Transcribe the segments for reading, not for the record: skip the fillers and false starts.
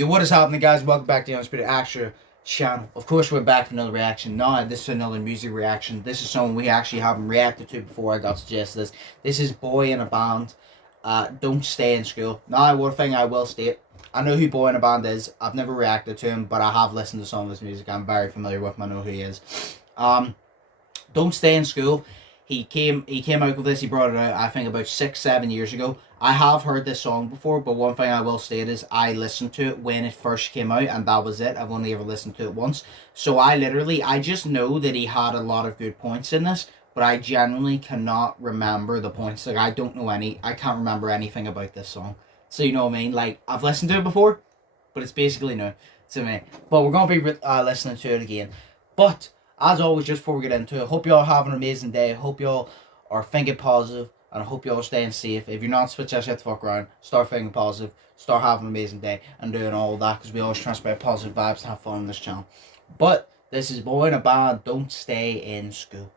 Yo, what is happening, guys? Welcome back to the Undisputed Extra channel. Of course, we're back for another reaction. No, this is another music reaction. This is someone we actually haven't reacted to before I got suggested this. This is Boy in a Band. Don't Stay in School. Now, one thing I will state, I know who Boy in a Band is. I've never reacted to him, but I have listened to some of his music. I'm very familiar with him. I know who he is. Don't Stay in School. He came out with this. He brought it out, I think, about 6-7 years ago. I have heard this song before, but one thing I will state is I listened to it when it first came out, and that was it. I've only ever listened to it once. So I just know that he had a lot of good points in this, but I genuinely cannot remember the points. Like, I can't remember anything about this song. So, you know what I mean? Like, I've listened to it before, but it's basically new to me. But we're going to be listening to it again. But as always, just before we get into it, hope you all have an amazing day. Hope you all are thinking positive, and I hope you all staying safe. If you're not, switch that shit the fuck around. Start thinking positive. Start having an amazing day and doing all that, because we always try to spread positive vibes and have fun on this channel. But this is Boy in a Band, Don't Stay in School.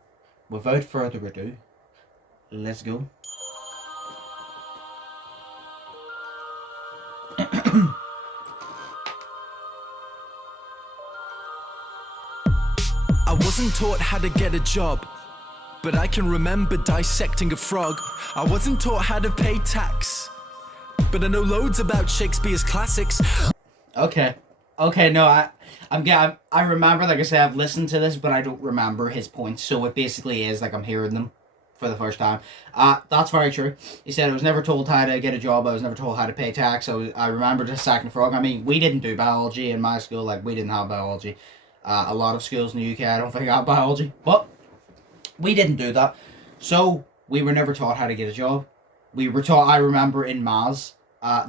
Without further ado, let's go. I wasn't taught how to get a job, but I can remember dissecting a frog. I wasn't taught how to pay tax, but I know loads about Shakespeare's classics. Okay, no, I remember, like I said, I've listened to this, but I don't remember his points, so it basically is like I'm hearing them for the first time. That's very true. He said, I was never told how to get a job, I was never told how to pay tax, I remember dissecting a frog. I mean, we didn't do biology in my school, like, we didn't have biology. A lot of schools in the UK, I don't think have biology, but we didn't do that. So we were never taught how to get a job. We were taught, I remember in maths,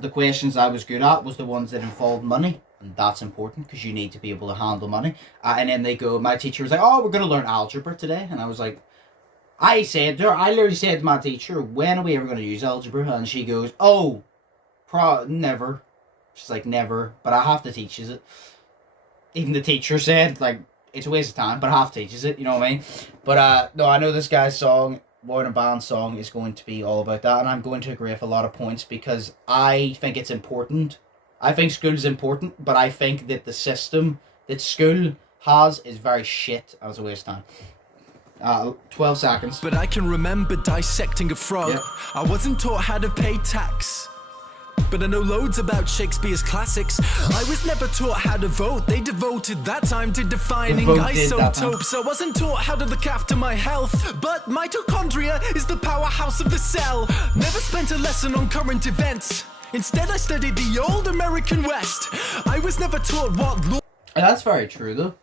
the questions I was good at was the ones that involved money, and that's important because you need to be able to handle money. And then my teacher was like, oh, we're going to learn algebra today. And I was like, I literally said to my teacher, when are we ever going to use algebra? And she goes, oh, never. She's like, never, but I have to teach you it. Even the teacher said, like, it's a waste of time, but half teaches it, you know what I mean? But, no, I know this guy's song, Boy in a Band song, is going to be all about that, and I'm going to agree with a lot of points, because I think it's important. I think school is important, but I think that the system that school has is very shit, and it's a waste of time. 12 seconds. But I can remember dissecting a frog. Yep. I wasn't taught how to pay tax, but I know loads about Shakespeare's classics. I was never taught how to vote. They devoted that time to defining isotopes. I wasn't taught how to look after my health, but mitochondria is the powerhouse of the cell. Never spent a lesson on current events. Instead, I studied the old American West. I was never taught what law... That's very true, though.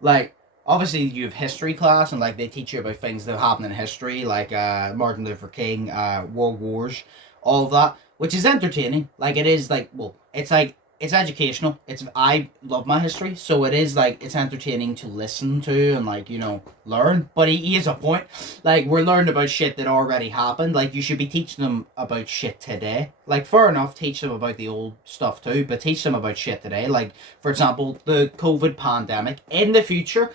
Like, obviously, you have history class, and, like, they teach you about things that happen in history, like Martin Luther King, World Wars, all of that. Which is entertaining. Like, it is, like, well, it's, like, it's educational. I love my history, so it is, like, it's entertaining to listen to and, like, you know, learn. But he has a point. Like, we're learning about shit that already happened. Like, you should be teaching them about shit today. Like, fair enough, teach them about the old stuff too, but teach them about shit today. Like, for example, the COVID pandemic. In the future,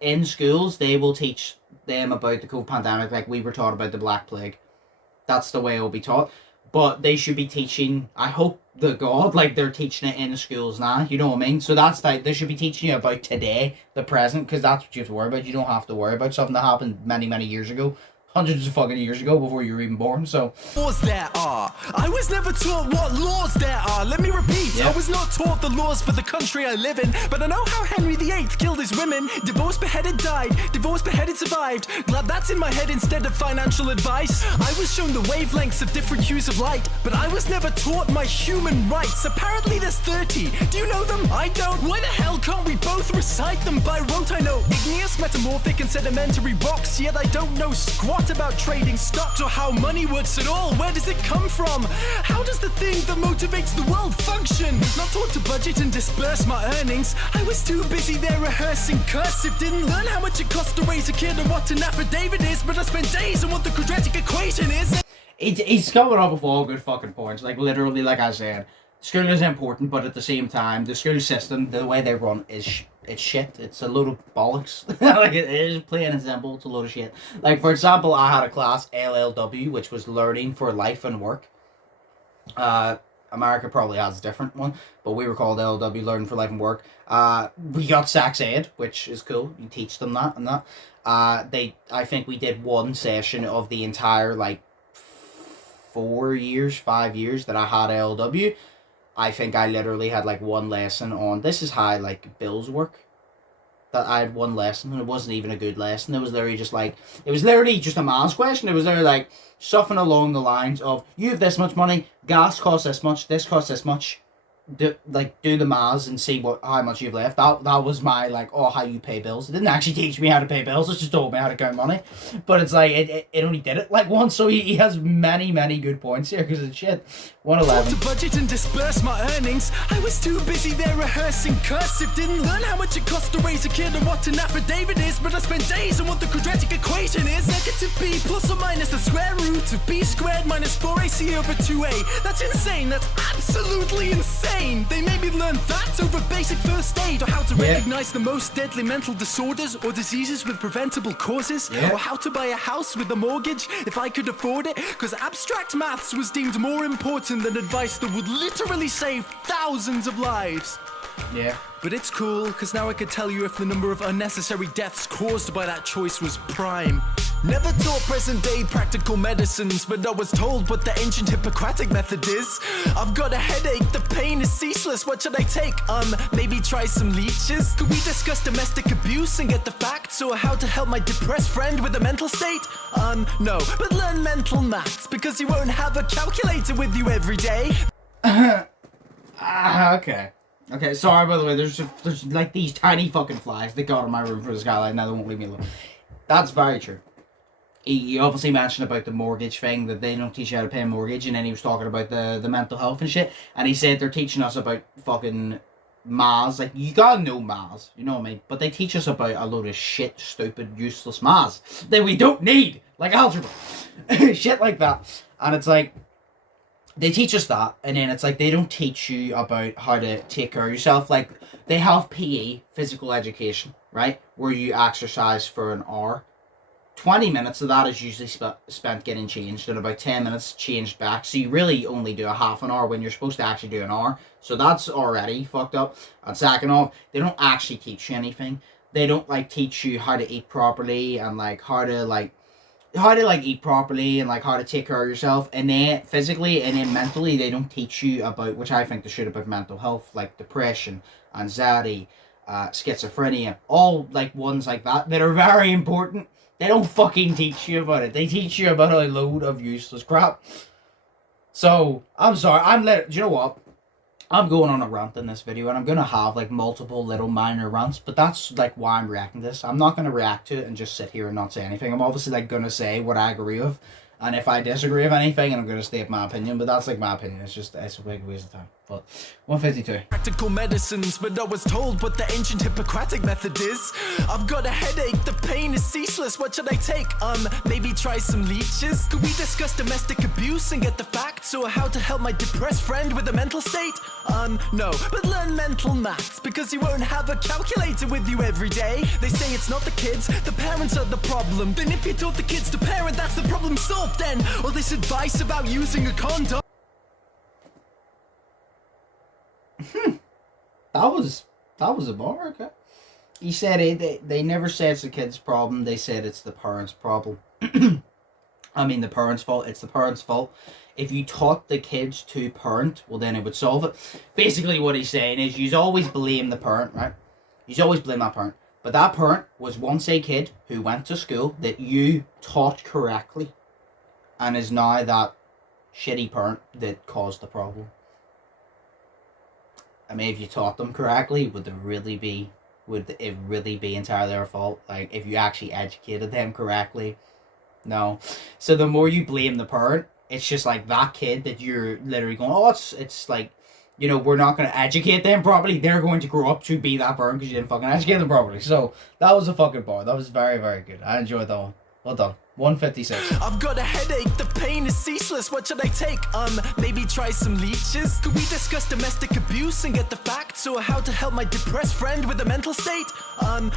in schools, they will teach them about the COVID pandemic like we were taught about the Black Plague. That's the way it will be taught. But they should be teaching, I hope the God, like they're teaching it in the schools now, you know what I mean? So that's like, they should be teaching you about today, the present, because that's what you have to worry about. You don't have to worry about something that happened many, many years ago. Hundreds of fucking years ago before you were even born, so... Laws there are. I was never taught what laws there are. Let me repeat. Yeah. I was not taught the laws for the country I live in, but I know how Henry VIII killed his women. Divorced, beheaded, died. Divorced, beheaded, survived. Glad that's in my head instead of financial advice. I was shown the wavelengths of different hues of light, but I was never taught my human rights. Apparently there's 30. Do you know them? I don't. Why the hell can't we both recite them by rote? I know igneous, metamorphic, and sedimentary rocks, yet I don't know squat about trading stocks or how money works at all. Where does it come from? How does the thing that motivates the world function? Not taught to budget and disperse my earnings. I was too busy there rehearsing cursive. Didn't learn how much it costs to raise a kid and what an affidavit is, but I spent days on what the quadratic equation is. He's coming up with all good fucking points. Like, literally, like I said, school is important, but at the same time, the school system, the way they run is it's shit. It's a load of bollocks. Like, it is plain and simple. It's a load of shit. Like, for example, I had a class, LLW, which was Learning for Life and Work. America probably has a different one, but we were called LW, Learn for Life and Work. We got Sax Ed, which is cool. You teach them that and that. I think we did one session of the entire, like, 5 years that I had LW. I think I literally had, like, one lesson on, this is how, like, bills work. That I had one lesson, and it wasn't even a good lesson. It was literally just like, it was literally just a maths question. It was literally like, something along the lines of, you have this much money, gas costs this much, this costs this much. Do the maths and see how much you've left. That was my, like, oh, how you pay bills. It didn't actually teach me how to pay bills. It just told me how to count money. But it's like, it only did it like once. So he has many good points here because it's shit. 111. To budget and disperse my earnings, I was too busy there rehearsing cursive. Didn't learn how much it costs to raise a kid and what an affidavit is. But I spent days on what the quadratic equation is. Negative b plus or minus the square root of b squared minus 4ac over 2a. That's insane. That's absolutely insane. They made me learn that over basic first aid, or how to recognize the most deadly mental disorders or diseases with preventable causes, or how to buy a house with a mortgage if I could afford it, because abstract maths was deemed more important than advice that would literally save thousands of lives. Yeah. But it's cool, because now I could tell you if the number of unnecessary deaths caused by that choice was prime. Never taught present-day practical medicines, but I was told what the ancient Hippocratic method is. I've got a headache, the pain is ceaseless, what should I take? Maybe try some leeches? Could we discuss domestic abuse and get the facts, or how to help my depressed friend with a mental state? No, but learn mental maths, because you won't have a calculator with you every day. Okay. Okay, sorry by the way, there's like these tiny fucking flies that got in my room for the skylight, now they won't leave me alone. That's very true. He obviously mentioned about the mortgage thing, that they don't teach you how to pay a mortgage, and then he was talking about the mental health and shit, and he said they're teaching us about fucking maths. Like, you gotta know maths, you know what I mean? But they teach us about a load of shit, stupid, useless maths that we don't need, like algebra. Shit like that. And it's like, they teach us that, and then it's like they don't teach you about how to take care of yourself. Like, they have PE, physical education, right? Where you exercise for an hour. 20 minutes of that is usually spent getting changed, and about 10 minutes changed back. So you really only do a half an hour when you're supposed to actually do an hour. So that's already fucked up. And second off, they don't actually teach you anything. They don't, like, teach you how to eat properly, and like how to eat properly, and like how to take care of yourself, and then physically and then mentally. They don't teach you about, which I think they should, about mental health, like depression, anxiety, schizophrenia, all like ones like that are very important. They don't fucking teach you about it. They teach you about a load of useless crap. So I'm sorry, do you know what, I'm going on a rant in this video, and I'm gonna have like multiple little minor rants, but that's like why I'm reacting to this. I'm not gonna react to it and just sit here and not say anything. I'm obviously like gonna say what I agree with, and if I disagree with anything, I'm gonna state my opinion. But that's like my opinion. It's a big waste of time. But 152. Practical medicines, but I was told what the ancient Hippocratic method is. I've got a headache, the pain is ceaseless, what should I take? Maybe try some leeches? Could we discuss domestic abuse and get the facts, or how to help my depressed friend with a mental state? No, but learn mental maths, because you won't have a calculator with you every day. They say it's not the kids, the parents are the problem. Then if you taught the kids to parent, that's the problem solved then. All this advice about using a condom. That was a bar, okay. He said they never said it's the kid's problem, they said it's the parents' problem. I mean, the parents' fault. It's the parents' fault. If you taught the kids to parent, well, then it would solve it. Basically what he's saying is, you always blame the parent, right? You always blame that parent. But that parent was once a kid who went to school that you taught correctly, and is now that shitty parent that caused the problem. I mean, if you taught them correctly, would it really be entirely their fault? Like, if you actually educated them correctly? No. So the more you blame the parent, it's just like that kid that you're literally going, oh, it's like, you know, we're not going to educate them properly. They're going to grow up to be that parent because you didn't fucking educate them properly. So that was a fucking bar. That was very, very good. I enjoyed that one. Well done. 156. I've got a headache, the pain is ceaseless. What should I take? Maybe try some leeches? Could we discuss domestic abuse and get the facts? Or how to help my depressed friend with a mental state?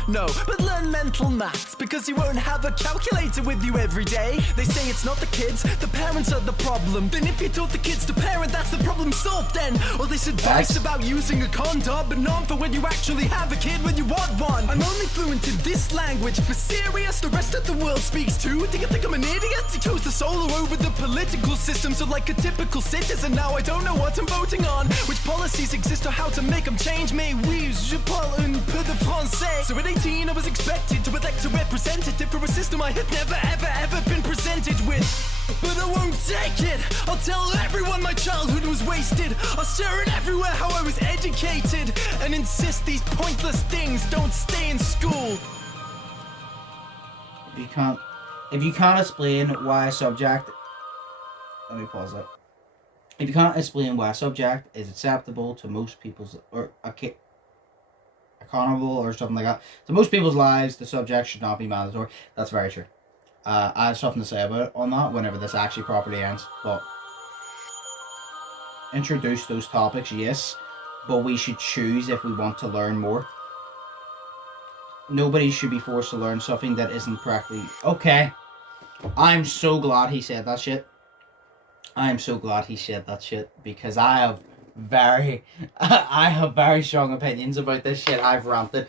No, but learn mental maths, because you won't have a calculator with you every day. They say it's not the kids, the parents are the problem. Then if you taught the kids to parent, that's the problem solved then. All this advice about using a condom, but not for when you actually have a kid when you want one. I'm only fluent in this language, for serious, the rest of the world speaks too. Do you think I'm an idiot? You chose the solo over the political system, so like a typical citizen, now I don't know what I'm voting on. Which policies exist or how to make them change. Mais oui, je parle un peu de français. So at 18 I was expected to elect a representative for a system I had never ever been presented with. But I won't take it. I'll tell everyone my childhood was wasted. I'll share it everywhere how I was educated, and insist these pointless things don't stay in school. If you can't explain why a subject, let me pause that. If you can't explain why a subject is acceptable to most people's, or accountable or something like that, to most people's lives, the subject should not be mandatory. That's very true. I have something to say about it on that whenever this actually properly ends. But introduce those topics, yes, but we should choose if we want to learn more. Nobody should be forced to learn something that isn't practically okay. I'm so glad he said that shit. I'm so glad he said that shit, because I have very strong opinions about this shit. I've ranted.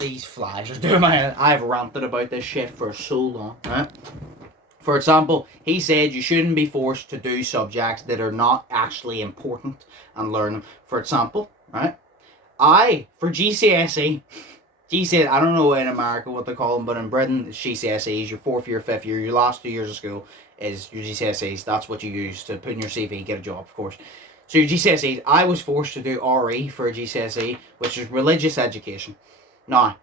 These flies are doing my head. I've ranted about this shit for so long, right? For example, he said you shouldn't be forced to do subjects that are not actually important and learn them. For example, right? For GCSE, I don't know in America what they call them, but in Britain, GCSEs, your 4th year, 5th year, your last 2 years of school is your GCSEs. That's what you use to put in your CV, get a job, of course. So your GCSEs, I was forced to do RE for a GCSE, which is religious education. Now,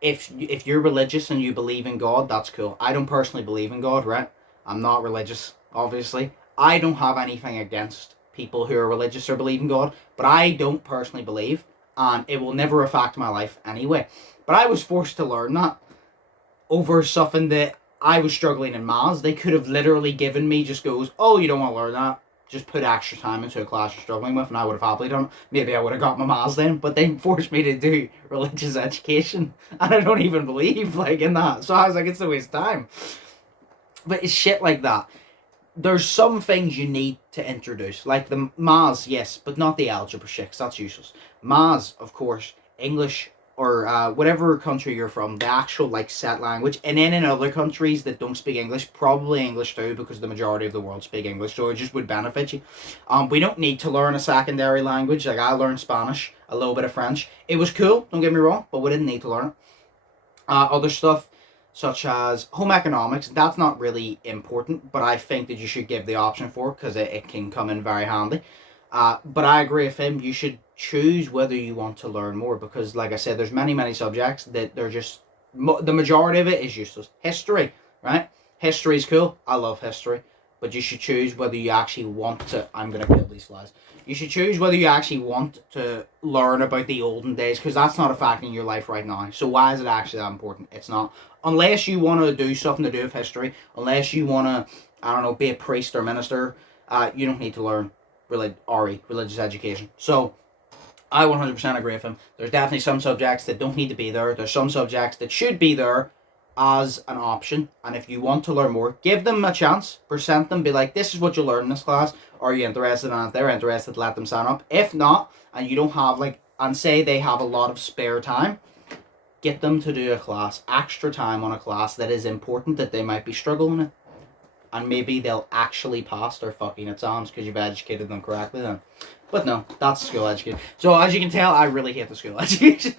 if you're religious and you believe in God, that's cool. I don't personally believe in God, right? I'm not religious, obviously. I don't have anything against people who are religious or believe in God, but I don't personally believe, and it will never affect my life anyway. But I was forced to learn that over something that I was struggling in maths. They could have literally given me, just goes, oh, you don't want to learn that, just put extra time into a class you're struggling with, and I would have happily done it. Maybe I would have got my maths then, but they forced me to do religious education, and I don't even believe in that. So I was like, it's a waste of time. But it's shit like that. There's some things you need to introduce, like the maths, yes, but not the algebra shit, 'cause that's useless. Maths, of course, English, or whatever country you're from, the actual set language. And then in other countries that don't speak English, probably English too, because the majority of the world speak English, so it just would benefit you. We don't need to learn a secondary language. Like, I learned Spanish, a little bit of French. It was cool, don't get me wrong, but we didn't need to learn it. Other stuff such as home economics, that's not really important, but I think that you should give the option for it, because it can come in very handy. But I agree with him, you should choose whether you want to learn more, because like I said, there's many subjects that they're just, the majority of it is useless. History, right? History is cool, I love history, but you should choose whether you actually want to, I'm going to kill these flies, you should choose whether you actually want to learn about the olden days, because that's not affecting your life right now. So why is it actually that important? It's not. Unless you want to do something to do with history, unless you want to, I don't know, be a priest or minister, you don't need to learn RE, religious education. So I 100% agree with him. There's definitely some subjects that don't need to be there. There's some subjects that should be there as an option. And if you want to learn more, give them a chance. Present them. Be like, this is what you'll learn in this class. Are you interested? And if they're interested, let them sign up. If not, and you don't have and say they have a lot of spare time, get them to do a class, extra time on a class that is important, that they might be struggling in. And maybe they'll actually pass their fucking exams because you've educated them correctly then. But no, that's school education. So as you can tell, I really hate the school education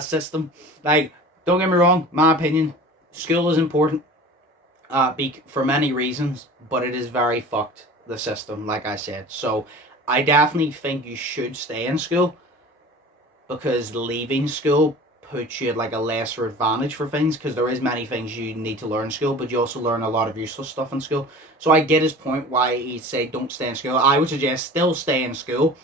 system. Don't get me wrong, my opinion, school is important for many reasons, but it is very fucked, the system, like I said. So I definitely think you should stay in school, because leaving school puts you at a lesser advantage for things, because there is many things you need to learn in school, but you also learn a lot of useless stuff in school. So I get his point why he'd say don't stay in school. I would suggest still stay in school,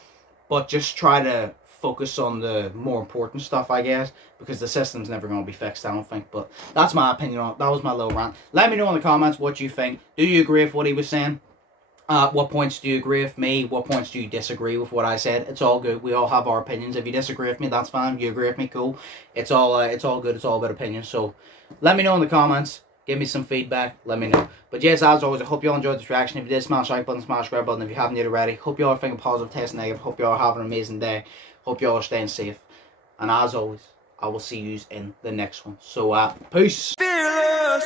but just try to focus on the more important stuff, I guess, because the system's never going to be fixed, I don't think. But that's my opinion on it. That was my little rant. Let me know in the comments what you think. Do you agree with what he was saying? What points do you agree with me? What points do you disagree with what I said? It's all good. We all have our opinions. If you disagree with me, that's fine. If you agree with me, cool. It's all good. It's all about opinions. So let me know in the comments. Give me some feedback. Let me know. But yes, as always, I hope you all enjoyed this reaction. If you did, smash the like button, smash the subscribe button if you haven't yet already. Hope you all are thinking positive, testing negative. Hope you all are having an amazing day. Hope you all are staying safe. And as always, I will see you in the next one. So, peace. Fearless.